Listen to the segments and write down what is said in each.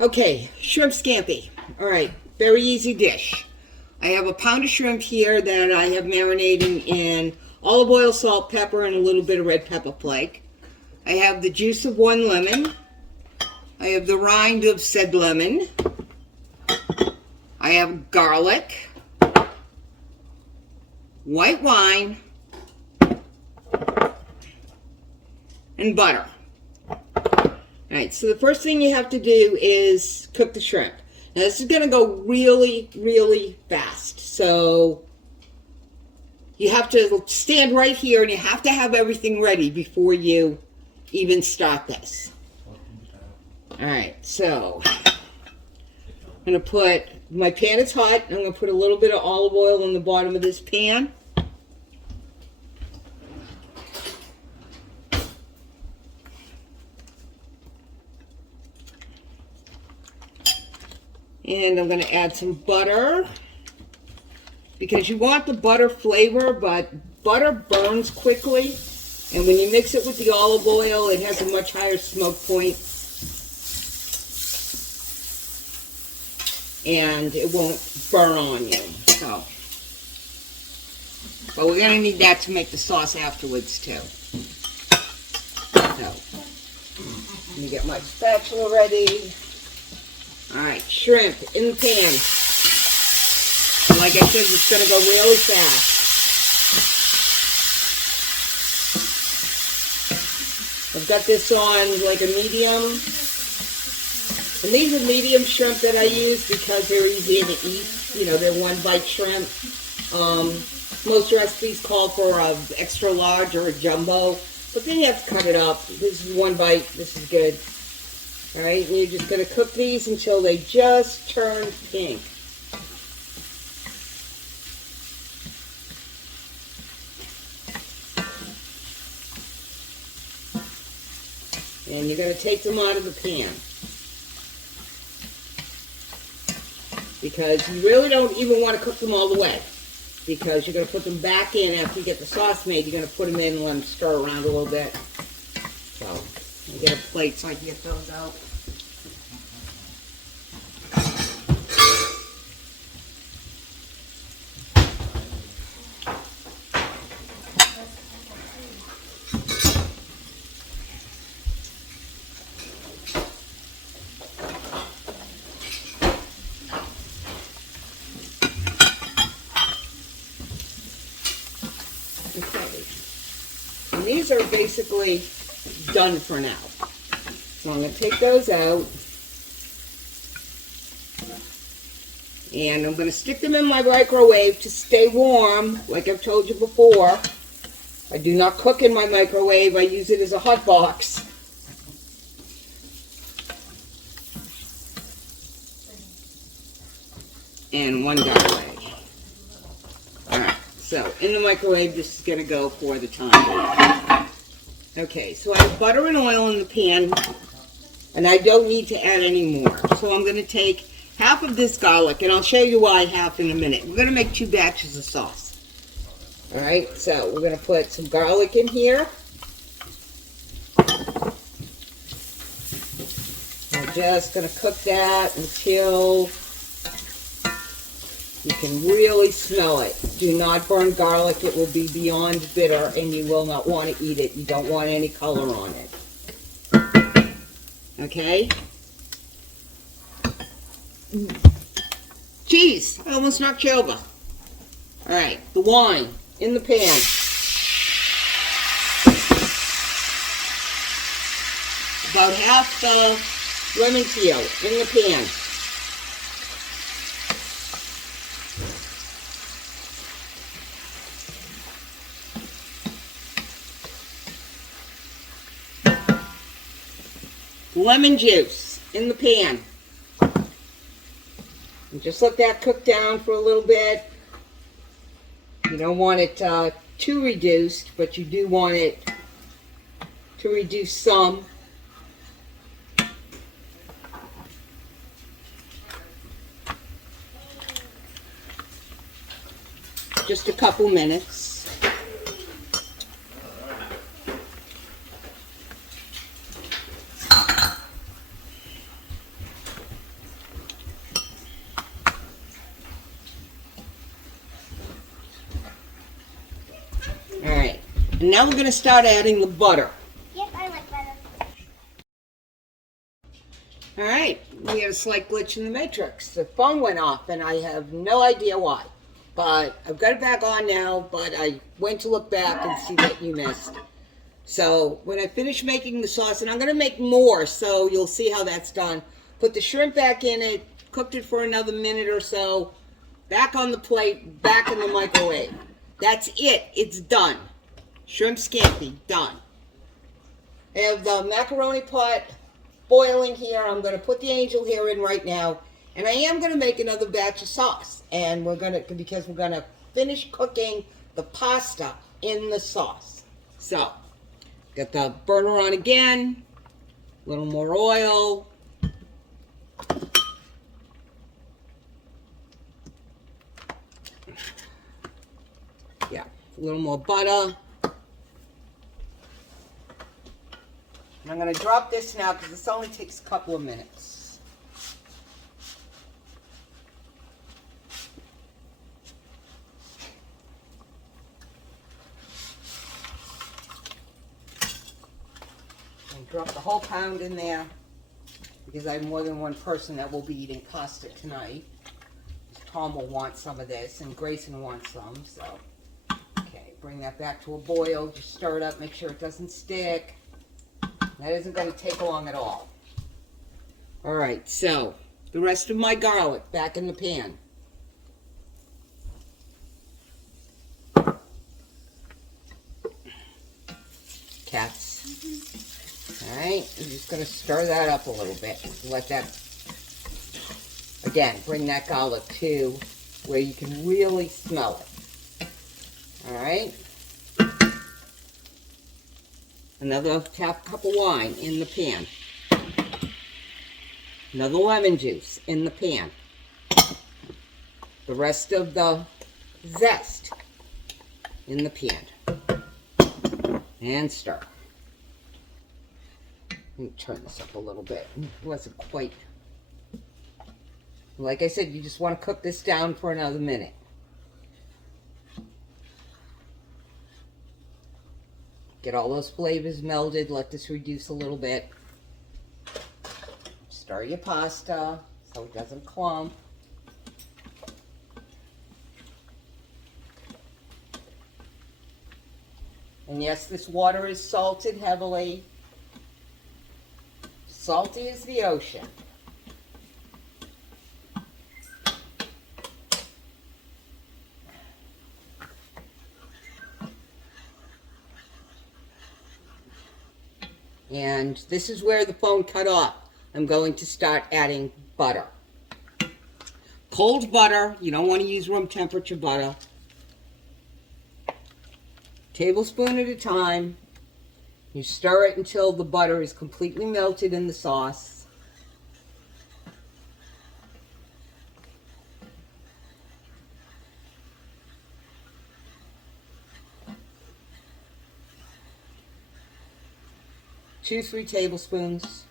Okay, shrimp scampi. All right, very easy dish. I have a pound of shrimp here that I have marinating in olive oil, salt, pepper, and a little bit of red pepper flake. I have the juice of 1 lemon. I have the rind of said lemon. I have garlic, white wine, and butter. Alright, so the first thing you have to do is cook the shrimp. Now this is going to go really, really fast. So you have to stand right here and you have to have everything ready before you even start this. Alright, so I'm going to put, my pan is hot, I'm going to put a little bit of olive oil in the bottom of this pan. And I'm going to add some butter, because you want the butter flavor, but butter burns quickly. And when you mix it with the olive oil, it has a much higher smoke point. And it won't burn on you. So, but we're going to need that to make the sauce afterwards too. So, let me get my spatula ready. Alright, shrimp in the pan. Like I said, it's going to go really fast. I've got this on like a medium. And these are medium shrimp that I use because they're easier to eat. You know, they're 1-bite shrimp. Most recipes call for an extra large or a jumbo. But then you have to cut it up. This is 1 bite. This is good. Alright, and you're just going to cook these until they just turn pink. And you're going to take them out of the pan. Because you really don't even want to cook them all the way. Because you're going to put them back in after you get the sauce made. You're going to put them in and let them stir around a little bit. So, I'll get a plate so I can get those out. Okay. And these are basically done for now. So I'm going to take those out. And I'm going to stick them in my microwave to stay warm, like I've told you before. I do not cook in my microwave. I use it as a hot box. And 1 garlic. Alright, so in the microwave, this is going to go for the time. Okay, so I have butter and oil in the pan, and I don't need to add any more. So I'm going to take half of this garlic, and I'll show you why half in a minute. We're going to make 2 batches of sauce. Alright, so we're going to put some garlic in here. I'm just going to cook that until you can really smell it. Do not burn garlic. It will be beyond bitter and you will not want to eat it. You don't want any color on it. Okay? Jeez, I almost knocked you over. Alright, the wine in the pan. About half the lemon peel in the pan. Lemon juice in the pan. And just let that cook down for a little bit. You don't want it too reduced, but you do want it to reduce some. Just a couple minutes. Now we're going to start adding the butter. Yep, I like butter. All right, we had a slight glitch in the matrix. The phone went off, and I have no idea why. But I've got it back on now, but I went to look back and see what you missed. So when I finish making the sauce, and I'm going to make more, so you'll see how that's done. Put the shrimp back in it, cooked it for another minute or so, back on the plate, back in the microwave. That's it. It's done. Shrimp scampi, done. I have the macaroni pot boiling here. I'm going to put the angel hair in right now, and I am going to make another batch of sauce, and because we're going to finish cooking the pasta in the sauce. So, got the burner on again, a little more oil. Yeah, a little more butter. And I'm going to drop this now because this only takes a couple of minutes. And drop the whole pound in there because I have more than one person that will be eating pasta tonight. Tom will want some of this and Grayson wants some, so. Okay, bring that back to a boil. Just stir it up, make sure it doesn't stick. That isn't going to take long at all. All right, so the rest of my garlic back in the pan. Cats. All right, I'm just going to stir that up a little bit. Let that, again, bring that garlic to where you can really smell it. All right. Another half cup of wine in the pan. Another lemon juice in the pan. The rest of the zest in the pan. And stir. Let me turn this up a little bit. It wasn't quite. Like I said, you just want to cook this down for another minute. Get all those flavors melded. Let this reduce a little bit. Stir your pasta so it doesn't clump. And yes, this water is salted heavily. Salty as the ocean. And this is where the phone cut off. I'm going to start adding butter. Cold butter. You don't want to use room temperature butter. Tablespoon at a time. You stir it until the butter is completely melted in the sauce. Two, 3 tablespoons.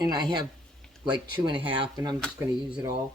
And I have like 2.5, and I'm just going to use it all.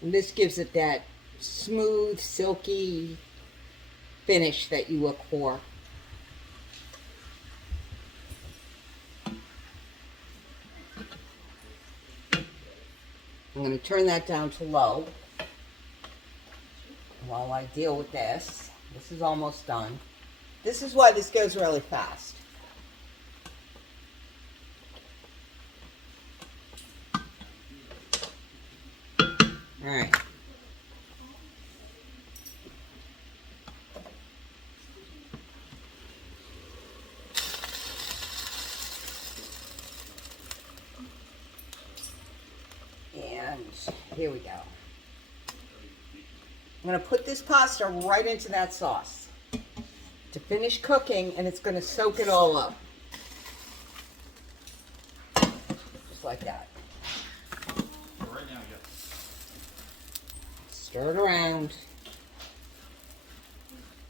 And this gives it that smooth, silky finish that you look for. I'm going to turn that down to low while I deal with this. This is almost done. This is why this goes really fast. All right. Here we go. I'm going to put this pasta right into that sauce to finish cooking, and it's going to soak it all up. Just like that. Right now, yes. Stir it around.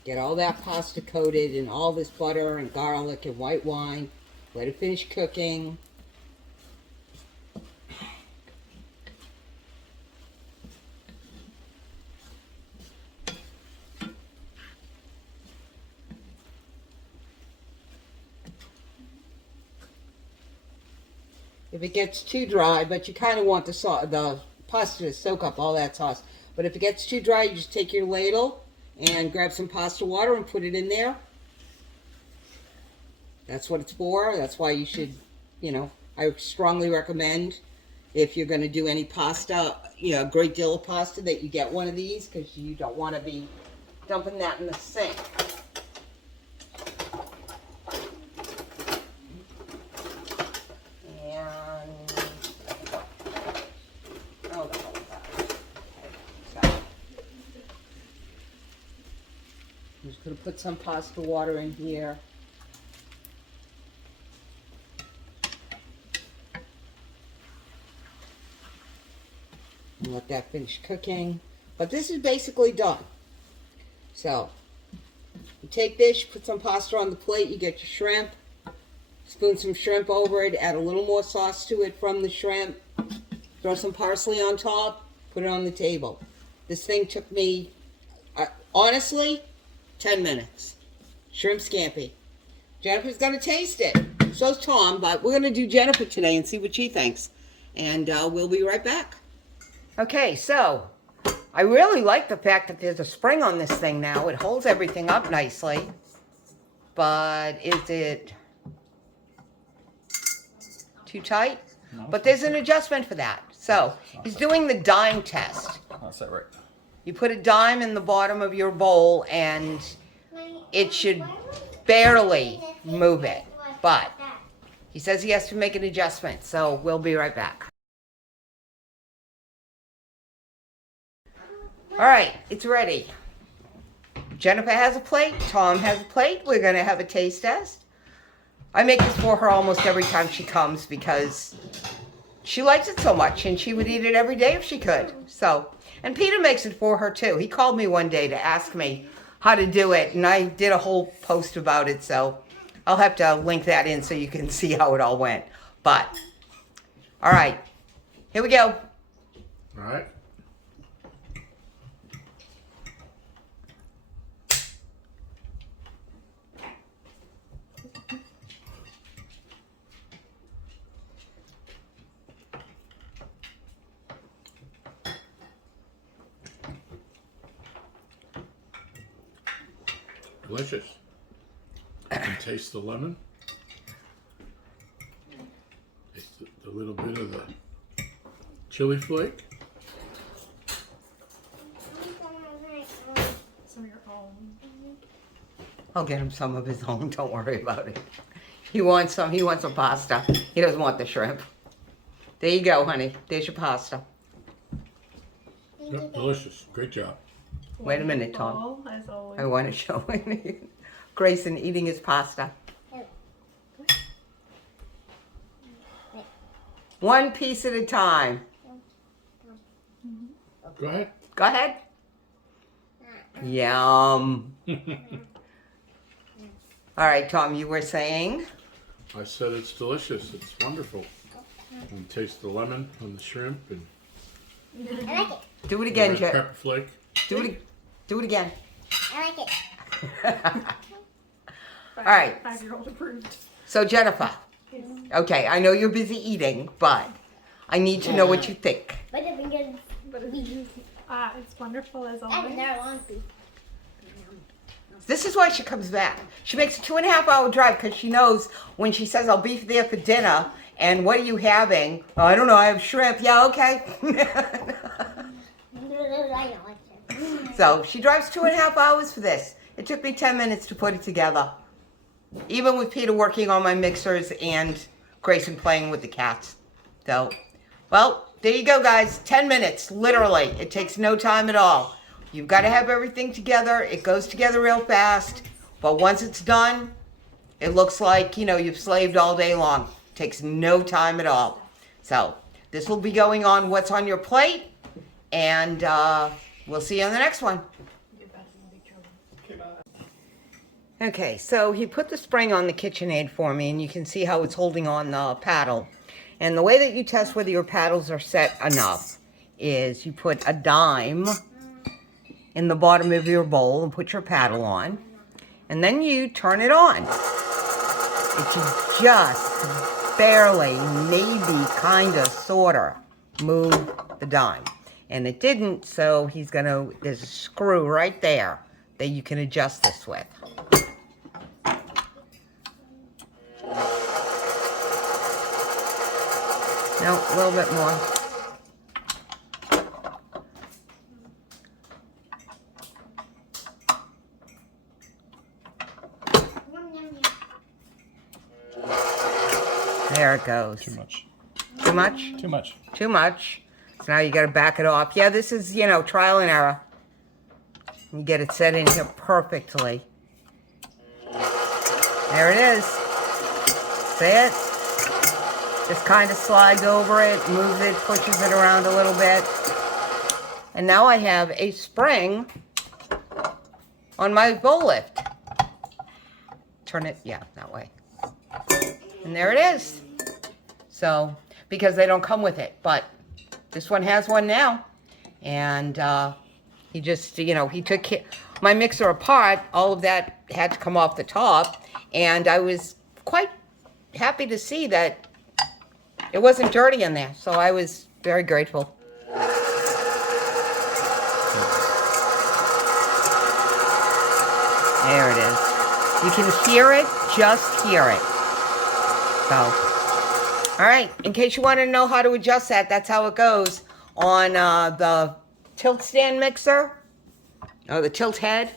Get all that pasta coated in all this butter and garlic and white wine. Let it finish cooking. If it gets too dry, but you kind of want the pasta to soak up all that sauce. But if it gets too dry, you just take your ladle and grab some pasta water and put it in there. That's what it's for. That's why you should, I strongly recommend if you're going to do any pasta, a great deal of pasta, that you get one of these, because you don't want to be dumping that in the sink. I'm just going to put some pasta water in here. And let that finish cooking. But this is basically done. So, you take this, you put some pasta on the plate, you get your shrimp, spoon some shrimp over it, add a little more sauce to it from the shrimp, throw some parsley on top, put it on the table. This thing took me, honestly, 10 minutes. Shrimp scampi. Jennifer's going to taste it. So's Tom, but we're going to do Jennifer today and see what she thinks. And we'll be right back. Okay, so I really like the fact that there's a spring on this thing now. It holds everything up nicely. But is it too tight? No, but there's an adjustment for that. So he's doing the dime test. That's that right. You put a dime in the bottom of your bowl and it should barely move it. But he says he has to make an adjustment, so we'll be right back. All right, it's ready. Jennifer has a plate, Tom has a plate. We're going to have a taste test. I make this for her almost every time she comes because she likes it so much and she would eat it every day if she could. So, and Peter makes it for her too. He called me one day to ask me how to do it, and I did a whole post about it, so I'll have to link that in so you can see how it all went. But, all right, here we go. All right. Delicious. You can taste the lemon. Taste the little bit of the chili flake. Some of your own. I'll get him some of his own, don't worry about it. He wants some pasta. He doesn't want the shrimp. There you go, honey. There's your pasta. Yep, delicious. Great job. Wait a minute, Tom. Wonderful, as always. I want to show Grayson eating his pasta. One piece at a time. Go ahead. Go ahead. Yum. All right, Tom, you were saying? I said it's delicious. It's wonderful. And taste the lemon on the shrimp and I like it. Do it again, red Jet. pepper flake. Do it again. I like it. All right. 5-year-old approved. So, Jennifer. Okay, I know you're busy eating, but I need to know what you think. But it's good. But it's wonderful as I always. never want to. This is why she comes back. She makes a 2.5-hour drive because she knows when she says, I'll be there for dinner, and what are you having? Oh, I don't know, I have shrimp. Yeah, okay. I don't like it. So she drives 2.5 hours for this. It took me 10 minutes to put it together. Even with Peter working on my mixers and Grayson playing with the cats. So, well, there you go, guys. 10 minutes, literally. It takes no time at all. You've got to have everything together. It goes together real fast. But once it's done, it looks like, you know, you've slaved all day long. Takes no time at all. So this will be going on What's on Your Plate. And we'll see you on the next one. Okay, so he put the spring on the KitchenAid for me, and you can see how it's holding on the paddle. And the way that you test whether your paddles are set enough is you put a dime in the bottom of your bowl and put your paddle on, and then you turn it on. It should just barely, maybe, kind of, sort of move the dime. And it didn't, so there's a screw right there that you can adjust this with. No, a little bit more. There it goes. Too much. Too much? Too much. Too much. So now you got to back it off. Yeah, this is, you know, trial and error. You get it set in here perfectly. There it is. See it? Just kind of slides over it, moves it, pushes it around a little bit. And now I have a spring on my bowl lift. Turn it, yeah, that way. And there it is. So, because they don't come with it, but this one has one now. And he just, you know, he took my mixer apart. All of that had to come off the top. And I was quite happy to see that it wasn't dirty in there. So I was very grateful. There it is. You can hear it, just hear it. So, all right, in case you want to know how to adjust that, that's how it goes on the tilt stand mixer, or the tilt head.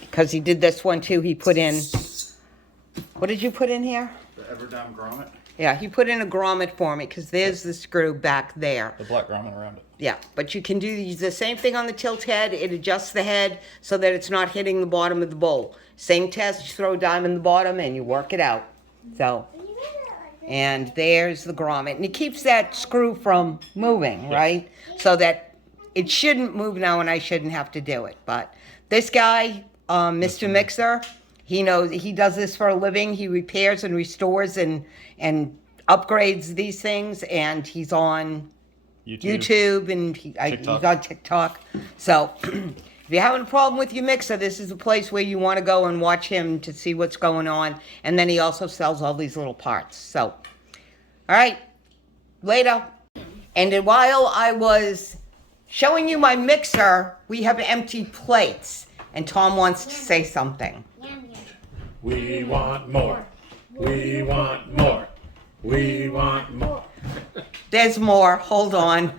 Because he did this one too, he put in, what did you put in here? The Everdime grommet. Yeah, he put in a grommet for me, because there's the screw back there. The black grommet around it. Yeah, but you can do the same thing on the tilt head. It adjusts the head so that it's not hitting the bottom of the bowl. Same test, you throw a dime in the bottom and you work it out. So, and there's the grommet. And it keeps that screw from moving, right? So that it shouldn't move now and I shouldn't have to do it. But this guy, Mr. Mixer, he knows, he does this for a living. He repairs and restores and upgrades these things, and he's on YouTube and he's on TikTok. So if you're having a problem with your mixer, this is a place where you want to go and watch him to see what's going on. And then he also sells all these little parts. So, all right, later. And while I was showing you my mixer, we have empty plates. And Tom wants to say something. We want more. We want more. We want more. There's more. Hold on.